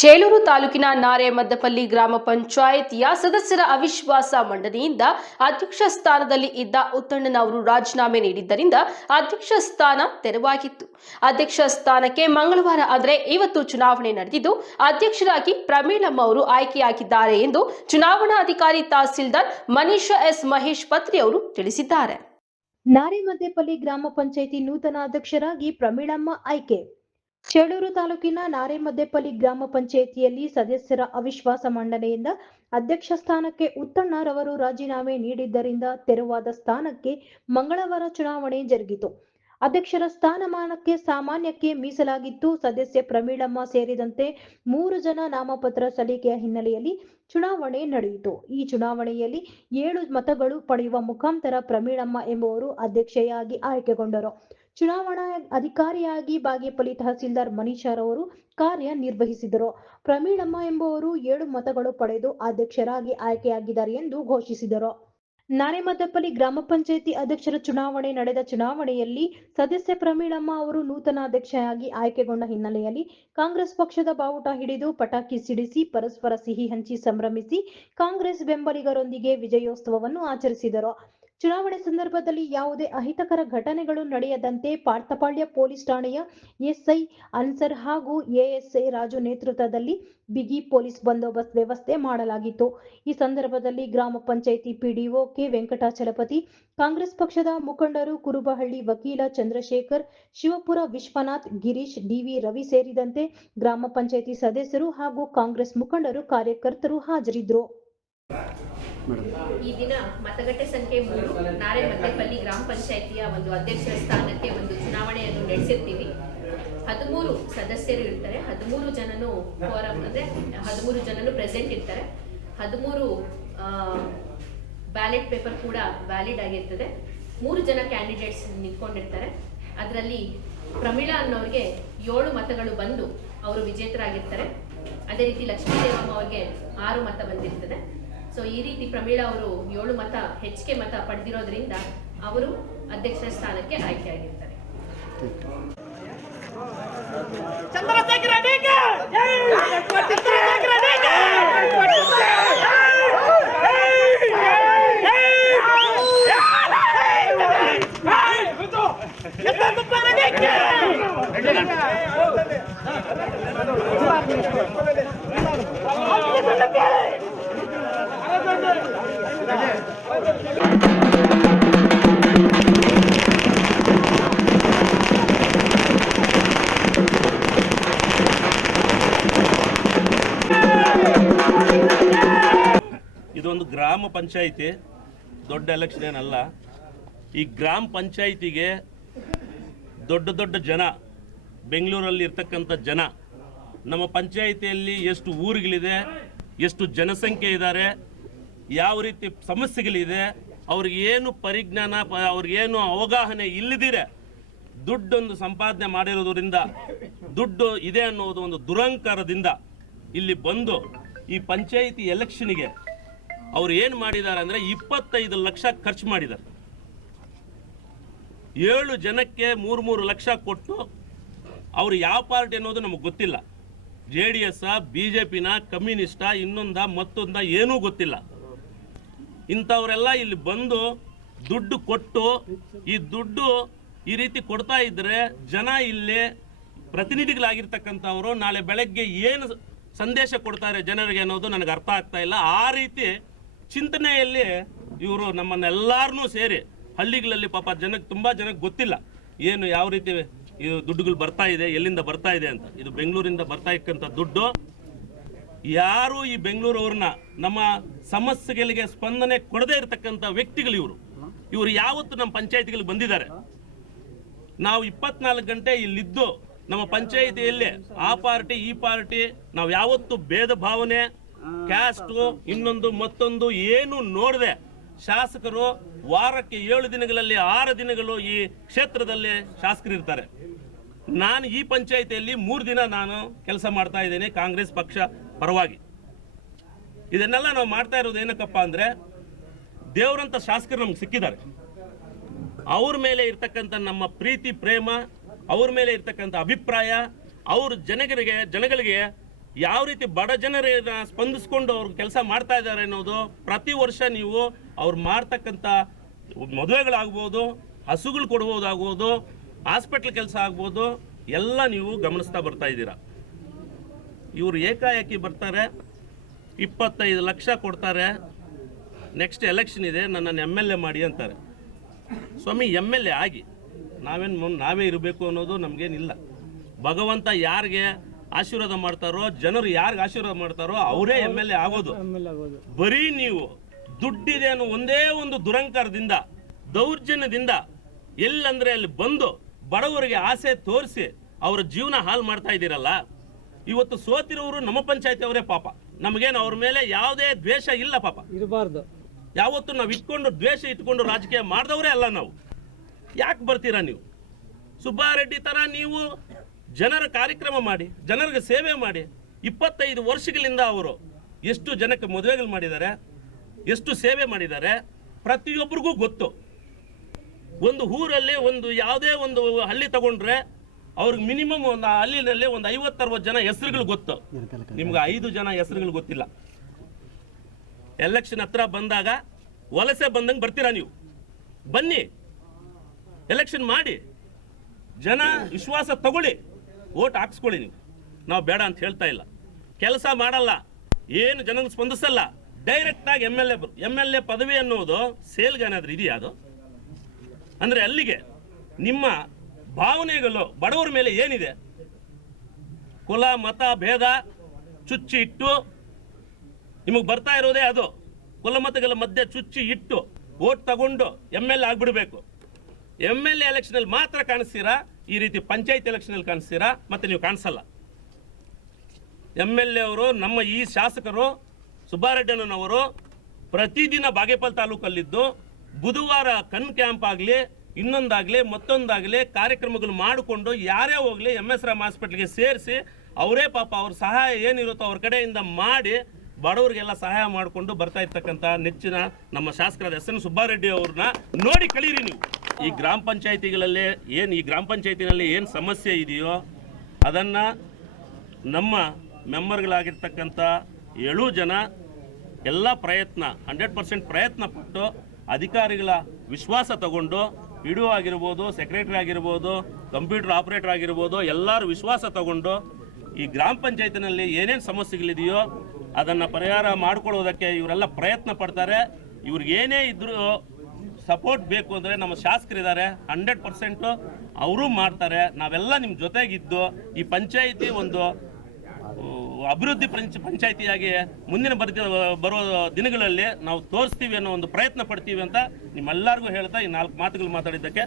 ಚೇಳೂರು ತಾಲೂಕಿನ ನಾರೆಮದ್ದಪಲ್ಲಿ ಗ್ರಾಮ ಪಂಚಾಯಿತಿಯ ಸದಸ್ಯರ ಅವಿಶ್ವಾಸ ಮಂಡನೆಯಿಂದ ಅಧ್ಯಕ್ಷ ಸ್ಥಾನದಲ್ಲಿ ಇದ್ದ ಉತ್ತಣ್ಣನವರು ರಾಜೀನಾಮೆ ನೀಡಿದ್ದರಿಂದ ಅಧ್ಯಕ್ಷ ಸ್ಥಾನ ತೆರವಾಗಿತ್ತು. ಅಧ್ಯಕ್ಷ ಸ್ಥಾನಕ್ಕೆ ಮಂಗಳವಾರ ಅಂದರೆ ಇವತ್ತು ಚುನಾವಣೆ ನಡೆದಿದ್ದು, ಅಧ್ಯಕ್ಷರಾಗಿ ಪ್ರಮೀಳಮ್ಮ ಅವರು ಆಯ್ಕೆಯಾಗಿದ್ದಾರೆ ಎಂದು ಚುನಾವಣಾಧಿಕಾರಿ ತಹಸೀಲ್ದಾರ್ ಮನೀಷಾ ಎಸ್ ಮಹೇಶ್ ಪತ್ರಿ ಅವರು ತಿಳಿಸಿದ್ದಾರೆ. ನಾರೆಮದ್ದೆಪಲ್ಲಿ ಗ್ರಾಮ ಪಂಚಾಯಿತಿ ನೂತನ ಅಧ್ಯಕ್ಷರಾಗಿ ಪ್ರಮೀಳಮ್ಮ ಆಯ್ಕೆ. ಚೇಳೂರು ತಾಲೂಕಿನ ನಾರೆಮದ್ದೆಪಲ್ಲಿ ಗ್ರಾಮ ಪಂಚಾಯಿತಿಯಲ್ಲಿ ಸದಸ್ಯರ ಅವಿಶ್ವಾಸ ಮಂಡನೆಯಿಂದ ಅಧ್ಯಕ್ಷ ಸ್ಥಾನಕ್ಕೆ ಉತ್ತಣ್ಣರವರು ರಾಜೀನಾಮೆ ನೀಡಿದ್ದರಿಂದ ತೆರವಾದ ಸ್ಥಾನಕ್ಕೆ ಮಂಗಳವಾರ ಚುನಾವಣೆ ಜರುಗಿತು. ಅಧ್ಯಕ್ಷರ ಸ್ಥಾನಮಾನಕ್ಕೆ ಸಾಮಾನ್ಯಕ್ಕೆ ಮೀಸಲಾಗಿತ್ತು ಸದಸ್ಯ ಪ್ರಮೀಳಮ್ಮ ಸೇರಿದಂತೆ ಮೂರು ಜನ ನಾಮಪತ್ರ ಸಲ್ಲಿಕೆಯ ಹಿನ್ನೆಲೆಯಲ್ಲಿ ಚುನಾವಣೆ ನಡೆಯಿತು. ಈ ಚುನಾವಣೆಯಲ್ಲಿ ಏಳು ಮತಗಳು ಪಡೆಯುವ ಮುಖಾಂತರ ಪ್ರಮೀಳಮ್ಮ ಎಂಬುವರು ಅಧ್ಯಕ್ಷೆಯಾಗಿ ಆಯ್ಕೆಗೊಂಡರು. ಚುನಾವಣಾ ಅಧಿಕಾರಿಯಾಗಿ ಬಾಗೇಪಲ್ಲಿ ತಹಸೀಲ್ದಾರ್ ಮನೀಶರವರು ಕಾರ್ಯ ನಿರ್ವಹಿಸಿದರು ಪ್ರಮೀಳಮ್ಮ ಎಂಬುವರು ಏಳು ಮತಗಳು ಪಡೆದು ಅಧ್ಯಕ್ಷರಾಗಿ ಆಯ್ಕೆಯಾಗಿದ್ದಾರೆ ಎಂದು ಘೋಷಿಸಿದರು. ನಾರೆಮದ್ದಪಲ್ಲಿ ಗ್ರಾಮ ಪಂಚಾಯಿತಿ ಅಧ್ಯಕ್ಷರ ಚುನಾವಣೆ ನಡೆದ ಚುನಾವಣೆಯಲ್ಲಿ ಸದಸ್ಯ ಪ್ರಮೀಳಮ್ಮ ಅವರು ನೂತನ ಅಧ್ಯಕ್ಷೆಯಾಗಿ ಆಯ್ಕೆಗೊಂಡ ಹಿನ್ನೆಲೆಯಲ್ಲಿ ಕಾಂಗ್ರೆಸ್ ಪಕ್ಷದ ಬಾವುಟ ಹಿಡಿದು ಪಟಾಕಿ ಸಿಡಿಸಿ ಪರಸ್ಪರ ಸಿಹಿ ಹಂಚಿ ಸಂಭ್ರಮಿಸಿ ಕಾಂಗ್ರೆಸ್ ಬೆಂಬಲಿಗರೊಂದಿಗೆ ವಿಜಯೋತ್ಸವವನ್ನು ಆಚರಿಸಿದರು. ಚುನಾವಣೆ ಸಂದರ್ಭದಲ್ಲಿ ಯಾವುದೇ ಅಹಿತಕರ ಘಟನೆಗಳು ನಡೆಯದಂತೆ ಪಾರ್ಥಪಾಳ್ಯ ಪೊಲೀಸ್ ಠಾಣೆಯ ಎಸ್ಐ ಅನ್ಸರ್ ಹಾಗೂ ಎಎಸ್ಐ ರಾಜು ನೇತೃತ್ವದಲ್ಲಿ ಬಿಗಿ ಪೊಲೀಸ್ ಬಂದೋಬಸ್ತ್ ವ್ಯವಸ್ಥೆ ಮಾಡಲಾಗಿತ್ತು. ಈ ಸಂದರ್ಭದಲ್ಲಿ ಗ್ರಾಮ ಪಂಚಾಯಿತಿ ಪಿಡಿಒ ಕೆ ವೆಂಕಟಾಚಲಪತಿ, ಕಾಂಗ್ರೆಸ್ ಪಕ್ಷದ ಮುಖಂಡರು ಕುರುಬಹಳ್ಳಿ ವಕೀಲ ಚಂದ್ರಶೇಖರ್, ಶಿವಪುರ ವಿಶ್ವನಾಥ್, ಗಿರೀಶ್, ಡಿವಿ ರವಿ ಸೇರಿದಂತೆ ಗ್ರಾಮ ಪಂಚಾಯಿತಿ ಸದಸ್ಯರು ಹಾಗೂ ಕಾಂಗ್ರೆಸ್ ಮುಖಂಡರು ಕಾರ್ಯಕರ್ತರು ಹಾಜರಿದ್ದರು. ಈ ದಿನ ಮತಗಟ್ಟೆ ಸಂಖ್ಯೆ ಮೂರು. ನಾರೆ ಮದ್ದೆಪಲ್ಲಿ ಗ್ರಾಮ ಪಂಚಾಯಿತಿಯ ಒಂದು ಅಧ್ಯಕ್ಷರ ಸ್ಥಾನಕ್ಕೆ ಒಂದು ಚುನಾವಣೆಯನ್ನು ನಡೆಸಿರ್ತೀವಿ. ಹದಿಮೂರು ಸದಸ್ಯರು ಇರ್ತಾರೆ. ಹದಿಮೂರು ಜನನು ಫೋರಂ ಅಂದ್ರೆ ಹದಿಮೂರು ಜನನು ಪ್ರೆಸೆಂಟ್ ಇರ್ತಾರೆ. ಹದಿಮೂರು ಬ್ಯಾಲೆಟ್ ಪೇಪರ್ ಕೂಡ ವ್ಯಾಲಿಡ್ ಆಗಿರ್ತದೆ. ಮೂರು ಜನ ಕ್ಯಾಂಡಿಡೇಟ್ಸ್ ನಿಂತ್ಕೊಂಡಿರ್ತಾರೆ. ಅದರಲ್ಲಿ ಪ್ರಮೀಳಾ ಅನ್ನೋರಿಗೆ ಏಳು ಮತಗಳು ಬಂದು ಅವರು ವಿಜೇತರಾಗಿರ್ತಾರೆ. ಅದೇ ರೀತಿ ಲಕ್ಷ್ಮೀದೇವಮ್ಮ ಅವ್ರಿಗೆ ಆರು ಮತ ಬಂದಿರ್ತದೆ. ಸೊ ಈ ರೀತಿ ಪ್ರಮೀಳಾ ಅವರು ಏಳು ಮತ ಹೆಚ್ಚಿಗೆ ಮತ ಪಡೆದಿರೋದ್ರಿಂದ ಅವರು ಅಧ್ಯಕ್ಷರ ಸ್ಥಾನಕ್ಕೆ ಆಯ್ಕೆಯಾಗಿರ್ತಾರೆ. ಚಂದ್ರಶೇಖರ ಪಂಚಾಯಿತಿ ದೊಡ್ಡ ಎಲೆಕ್ಷನ್ ಏನಲ್ಲ, ಈ ಗ್ರಾಮ ಪಂಚಾಯಿತಿಗೆ ದೊಡ್ಡ ದೊಡ್ಡ ಜನ, ಬೆಂಗಳೂರಲ್ಲಿ ಇರ್ತಕ್ಕಂಥ ಜನ, ನಮ್ಮ ಪಂಚಾಯಿತಿಯಲ್ಲಿ ಎಷ್ಟು ಊರುಗಳಿದೆ, ಎಷ್ಟು ಜನಸಂಖ್ಯೆ ಇದ್ದಾರೆ ಯಾವ ರೀತಿ ಸಮಸ್ಯೆಗಳಿದೆ, ಅವ್ರಿಗೇನು ಪರಿಜ್ಞಾನ, ಅವ್ರಿಗೇನು ಅವಗಾಹನೆ ಇಲ್ಲದಿರೆ ದುಡ್ಡೊಂದು ಸಂಪಾದನೆ ಮಾಡಿರೋದ್ರಿಂದ ದುಡ್ಡು ಇದೆ ಅನ್ನೋದು ಒಂದು ದುರಂಕಾರದಿಂದ ಇಲ್ಲಿ ಬಂದು ಈ ಪಂಚಾಯಿತಿ ಎಲೆಕ್ಷನ್ಗೆ ಅವ್ರು ಏನು ಮಾಡಿದ್ದಾರೆ ಅಂದರೆ ಇಪ್ಪತ್ತೈದು ಲಕ್ಷ ಖರ್ಚು ಮಾಡಿದ್ದಾರೆ. ಏಳು ಜನಕ್ಕೆ ಮೂರು ಮೂರು ಲಕ್ಷ ಕೊಟ್ಟು ಅವ್ರು ಯಾವ ಪಾರ್ಟಿ ಅನ್ನೋದು ನಮಗೆ ಗೊತ್ತಿಲ್ಲ. J D S, B J ಪಿನ, ಕಮ್ಯುನಿಸ್ಟ, ಇನ್ನೊಂದ, ಮತ್ತೊಂದ ಏನೂ ಗೊತ್ತಿಲ್ಲ. ಇಂಥವರೆಲ್ಲ ಇಲ್ಲಿ ಬಂದು ದುಡ್ಡು ಕೊಟ್ಟು, ಈ ದುಡ್ಡು ಈ ರೀತಿ ಕೊಡ್ತಾ ಇದ್ದರೆ ಜನ ಇಲ್ಲಿ ಪ್ರತಿನಿಧಿಗಳಾಗಿರ್ತಕ್ಕಂಥವರು ನಾಳೆ ಬೆಳಗ್ಗೆ ಏನು ಸಂದೇಶ ಕೊಡ್ತಾರೆ ಜನರಿಗೆ ಅನ್ನೋದು ನನಗೆ ಅರ್ಥ ಆಗ್ತಾ ಇಲ್ಲ. ಆ ರೀತಿ ಚಿಂತನೆಯಲ್ಲಿ ಇವರು ನಮ್ಮನ್ನೆಲ್ಲರನ್ನೂ ಸೇರಿ ಹಳ್ಳಿಗಳಲ್ಲಿ ಪಾಪ ಜನಕ್ಕೆ ತುಂಬ ಜನಕ್ಕೆ ಗೊತ್ತಿಲ್ಲ. ಏನು ಯಾವ ರೀತಿ ಇದು ದುಡ್ಡುಗಳು ಬರ್ತಾ ಇದೆ, ಎಲ್ಲಿಂದ ಬರ್ತಾ ಇದೆ ಅಂತ. ಇದು ಬೆಂಗಳೂರಿಂದ ಬರ್ತಾ ಇಕ್ಕಂಥ ದುಡ್ಡು. ಯಾರು ಈ ಬೆಂಗಳೂರವ್ರನ್ನ ನಮ್ಮ ಸಮಸ್ಯೆಗಳಿಗೆ ಸ್ಪಂದನೆ ಕೊಡದೇ ಇರತಕ್ಕಂಥ ವ್ಯಕ್ತಿಗಳು ಇವರು. ಇವರು ಯಾವತ್ತು ನಮ್ಮ ಪಂಚಾಯತಿಗಳಿಗೆ ಬಂದಿದ್ದಾರೆ. ನಾವು ಇಪ್ಪತ್ನಾಲ್ಕು ಗಂಟೆ ಇಲ್ಲಿದ್ದು ನಮ್ಮ ಪಂಚಾಯಿತಿಯಲ್ಲಿ ಆ ಪಾರ್ಟಿ, ಈ ಪಾರ್ಟಿ, ನಾವು ಯಾವತ್ತು ಭೇದ ಭಾವನೆ ಕ್ಯಾಸ್ಟು ಇನ್ನೊಂದು ಮತ್ತೊಂದು ಏನು ನೋಡದೆ. ಶಾಸಕರು ವಾರಕ್ಕೆ ಏಳು ದಿನಗಳಲ್ಲಿ ಆರು ದಿನಗಳು ಈ ಕ್ಷೇತ್ರದಲ್ಲಿ ಶಾಸಕರು ಇರ್ತಾರೆ. ನಾನು ಈ ಪಂಚಾಯಿತಿಯಲ್ಲಿ ಮೂರು ದಿನ ನಾನು ಕೆಲಸ ಮಾಡ್ತಾ ಇದ್ದೇನೆ ಕಾಂಗ್ರೆಸ್ ಪಕ್ಷ ಪರವಾಗಿ. ಇದನ್ನೆಲ್ಲ ನಾವು ಮಾಡ್ತಾ ಇರೋದು ಏನಕ್ಕಪ್ಪ ಅಂದರೆ ದೇವರಂತ ಶಾಸಕರು ನಮ್ಗೆ ಸಿಕ್ಕಿದ್ದಾರೆ. ಅವ್ರ ಮೇಲೆ ಇರ್ತಕ್ಕಂಥ ನಮ್ಮ ಪ್ರೀತಿ, ಪ್ರೇಮ, ಅವ್ರ ಮೇಲೆ ಇರ್ತಕ್ಕಂಥ ಅಭಿಪ್ರಾಯ, ಅವ್ರ ಜನಗಳಿಗೆ ಜನಗಳಿಗೆ ಯಾವ ರೀತಿ ಬಡ ಜನರನ್ನ ಸ್ಪಂದಿಸ್ಕೊಂಡು ಅವ್ರ ಕೆಲಸ ಮಾಡ್ತಾ ಇದ್ದಾರೆ ಅನ್ನೋದು ಪ್ರತಿ ವರ್ಷ ನೀವು ಅವ್ರು ಮಾಡ್ತಕ್ಕಂಥ ಮದುವೆಗಳಾಗ್ಬೋದು, ಹಸುಗಳು ಕೊಡ್ಬೋದಾಗ್ಬೋದು, ಹಾಸ್ಪಿಟ್ಲ್ ಕೆಲಸ ಆಗ್ಬೋದು, ಎಲ್ಲ ನೀವು ಗಮನಿಸ್ತಾ ಬರ್ತಾ ಇದ್ದೀರಾ. ಇವರು ಏಕಾಏಕಿ ಬರ್ತಾರೆ, ಇಪ್ಪತ್ತೈದು ಲಕ್ಷ ಕೊಡ್ತಾರೆ ನೆಕ್ಸ್ಟ್ ಎಲೆಕ್ಷನ್ ಇದೆ, ನನ್ನನ್ನು ಎಂ ಎಲ್ ಎ ಮಾಡಿ ಅಂತಾರೆ. ಸ್ವಾಮಿ ಎಂ ಎಲ್ ಎ ಆಗಿ, ನಾವೇನು ನಾವೇ ಇರಬೇಕು ಅನ್ನೋದು ನಮಗೇನಿಲ್ಲ. ಭಗವಂತ ಯಾರಿಗೆ ಆಶೀರ್ವಾದ ಮಾಡ್ತಾರೋ ಜನರು ಯಾರಿಗೆ ಆಶೀರ್ವಾದ ಮಾಡ್ತಾರೋ ಅವರೇ ಎಂ ಎಲ್ ಎ ಆಗೋದು. ಬರೀ ನೀವು ದುಡ್ಡಿದೆ ಅನ್ನೋ ಒಂದೇ ಒಂದು ದುರಂಕಾರದಿಂದ ದೌರ್ಜನ್ಯದಿಂದ ಎಲ್ಲಂದ್ರೆ ಅಲ್ಲಿ ಬಂದು ಬಡವರಿಗೆ ಆಸೆ ತೋರಿಸಿ ಅವರ ಜೀವನ ಹಾಳು ಮಾಡ್ತಾ ಇದ್ದೀರಲ್ಲ ಇವತ್ತು ಸೋತಿರೋರು ನಮ್ಮ ಪಂಚಾಯತಿ ಅವರೇ ಪಾಪ. ನಮಗೇನು ಅವ್ರ ಮೇಲೆ ಯಾವುದೇ ದ್ವೇಷ ಇಲ್ಲ ಪಾಪ. ಇರಬಾರ್ದು. ಯಾವತ್ತು ನಾವು ಇಟ್ಕೊಂಡು ದ್ವೇಷ ಇಟ್ಕೊಂಡು ರಾಜಕೀಯ ಮಾಡಿದವರೇ ಅಲ್ಲ ನಾವು. ಯಾಕೆ ಬರ್ತೀರಾ ನೀವು? ಸುಬ್ಬಾರೆಡ್ಡಿ ಥರ ನೀವು ಜನರ ಕಾರ್ಯಕ್ರಮ ಮಾಡಿ, ಜನರಿಗೆ ಸೇವೆ ಮಾಡಿ ಇಪ್ಪತ್ತೈದು ವರ್ಷಗಳಿಂದ ಅವರು ಎಷ್ಟು ಜನಕ್ಕೆ ಮದುವೆಗಳು ಮಾಡಿದ್ದಾರೆ, ಎಷ್ಟು ಸೇವೆ ಮಾಡಿದ್ದಾರೆ ಪ್ರತಿಯೊಬ್ಬರಿಗೂ ಗೊತ್ತು. ಒಂದು ಊರಲ್ಲಿ ಒಂದು ಯಾವುದೇ ಒಂದು ಹಳ್ಳಿ ತಗೊಂಡ್ರೆ ಅವ್ರಿಗೆ ಮಿನಿಮಮ್ ಒಂದು ಹಳ್ಳಿನಲ್ಲಿ ಒಂದು ಐವತ್ತರವತ್ತು ಜನ ಹೆಸರುಗಳು ಗೊತ್ತು. ನಿಮ್ಗೆ ಐದು ಜನ ಹೆಸರುಗಳು ಗೊತ್ತಿಲ್ಲ. ಎಲೆಕ್ಷನ್ ಹತ್ರ ಬಂದಾಗ ವಲಸೆ ಬಂದಂಗೆ ಬರ್ತೀರಾ ನೀವು? ಬನ್ನಿ. ಎಲೆಕ್ಷನ್ ಮಾಡಿ. ಜನ ವಿಶ್ವಾಸ ತಗೊಳ್ಳಿ. ಓಟ್ ಹಾಕ್ಸ್ಕೊಳ್ಳಿ ನೀವು. ನಾವು ಬೇಡ ಅಂತ ಹೇಳ್ತಾ ಇಲ್ಲ. ಕೆಲಸ ಮಾಡಲ್ಲ. ಏನು ಜನ ಸ್ಪಂದಿಸಲ್ಲ. ಡೈರೆಕ್ಟಾಗಿ M L A M L A ಪದವಿ ಅನ್ನೋದು ಸೇಲ್ಗೆ ಏನಾದ್ರೂ ಇದೆಯಾ ಅದು? ಅಂದರೆ ಅಲ್ಲಿಗೆ ನಿಮ್ಮ ಭಾವನೆಗಳು ಬಡವರ ಮೇಲೆ ಏನಿದೆ? ಕುಲ, ಮತ, ಭೇದ, ಚುಚ್ಚಿ ಇಟ್ಟು ನಿಮಗೆ ಬರ್ತಾ ಇರೋದೇ ಅದು. ಕುಲ, ಮತಗಳ ಮಧ್ಯೆ ಚುಚ್ಚಿ ಇಟ್ಟು ಓಟ್ ತಗೊಂಡು ಎಂ ಎಲ್ ಎ ಆಗ್ಬಿಡ್ಬೇಕು. ಎಂ ಎಲ್ ಎ ಎಲೆಕ್ಷನಲ್ಲಿ ಮಾತ್ರ ಕಾಣಿಸ್ತೀರಾ? ಈ ರೀತಿ ಪಂಚಾಯತ್ ಎಲೆಕ್ಷನಲ್ಲಿ ಕಾಣಿಸ್ತೀರಾ? ಮತ್ತೆ ನೀವು ಕಾಣಿಸಲ್ಲ. ಎಂ ಎಲ್ ಎ ಅವರು, ನಮ್ಮ ಈ ಶಾಸಕರು ಸುಬ್ಬಾರೆಡ್ಡನವರು ಪ್ರತಿದಿನ ಬಾಗೇಪಲ್ ತಾಲೂಕಲ್ಲಿದ್ದು ಬುಧವಾರ ಕಣ್ ಕ್ಯಾಂಪ್ ಆಗಲಿ, ಇನ್ನೊಂದಾಗಲಿ, ಮತ್ತೊಂದಾಗಲಿ ಕಾರ್ಯಕ್ರಮಗಳು ಮಾಡಿಕೊಂಡು ಯಾರೇ ಹೋಗಲಿ ಎಂ ಎಸ್ ರಾಮ್ ಹಾಸ್ಪಿಟ್ಲಿಗೆ ಸೇರಿಸಿ ಅವರೇ ಪಾಪ ಅವ್ರ ಸಹಾಯ ಏನಿರುತ್ತೋ ಅವ್ರ ಕಡೆಯಿಂದ ಮಾಡಿ ಬಡವರಿಗೆಲ್ಲ ಸಹಾಯ ಮಾಡಿಕೊಂಡು ಬರ್ತಾ ಇರ್ತಕ್ಕಂಥ ನೆಚ್ಚಿನ ನಮ್ಮ ಶಾಸಕರಾದ ಎಸ್ ಎನ್ ಸುಬ್ಬಾರೆಡ್ಡಿ ಅವ್ರನ್ನ ನೋಡಿ ಕಳೀರಿ ನೀವು. ಈ ಗ್ರಾಮ ಪಂಚಾಯಿತಿಗಳಲ್ಲಿ ಏನು ಈ ಗ್ರಾಮ ಪಂಚಾಯಿತಿನಲ್ಲಿ ಏನು ಸಮಸ್ಯೆ ಇದೆಯೋ ಅದನ್ನು ನಮ್ಮ ಮೆಂಬರ್ಗಳಾಗಿರ್ತಕ್ಕಂಥ ಏಳು ಜನ ಎಲ್ಲ ಪ್ರಯತ್ನ, ಹಂಡ್ರೆಡ್ ಪರ್ಸೆಂಟ್ ಪ್ರಯತ್ನ ಪಟ್ಟು ಅಧಿಕಾರಿಗಳ ವಿಶ್ವಾಸ ತಗೊಂಡು ಪಿ ಡಿ ಆಗಿರ್ಬೋದು, ಸೆಕ್ರೆಟರಿ ಆಗಿರ್ಬೋದು, ಕಂಪ್ಯೂಟರ್ ಆಪ್ರೇಟರ್ ಆಗಿರ್ಬೋದು ಎಲ್ಲರೂ ವಿಶ್ವಾಸ ತಗೊಂಡು ಈ ಗ್ರಾಮ ಪಂಚಾಯತಿನಲ್ಲಿ ಏನೇನು ಸಮಸ್ಯೆಗಳಿದೆಯೋ ಅದನ್ನು ಪರಿಹಾರ ಮಾಡಿಕೊಳ್ಳೋದಕ್ಕೆ ಇವರೆಲ್ಲ ಪ್ರಯತ್ನ ಪಡ್ತಾರೆ. ಇವ್ರಿಗೇನೇ ಇದ್ರೂ ಸಪೋರ್ಟ್ ಬೇಕು ಅಂದರೆ ನಮ್ಮ ಶಾಸಕರಿದ್ದಾರೆ. ಹಂಡ್ರೆಡ್ ಪರ್ಸೆಂಟು ಅವರು ಮಾಡ್ತಾರೆ. ನಾವೆಲ್ಲ ನಿಮ್ಮ ಜೊತೆಗಿದ್ದು ಈ ಪಂಚಾಯಿತಿ ಒಂದು ಅಭಿವೃದ್ಧಿ ಪಂಚ, ಪಂಚಾಯಿತಿಯಾಗಿ ಮುಂದಿನ ಬರ್ತಿ, ಬರೋ ದಿನಗಳಲ್ಲಿ ನಾವು ತೋರಿಸ್ತೀವಿ ಅನ್ನೋ ಒಂದು ಪ್ರಯತ್ನ ಪಡ್ತೀವಿ ಅಂತ ನಿಮ್ಮೆಲ್ಲರಿಗೂ ಹೇಳ್ತಾ ಈ ನಾಲ್ಕು ಮಾತುಗಳು ಮಾತಾಡಿದ್ದಕ್ಕೆ.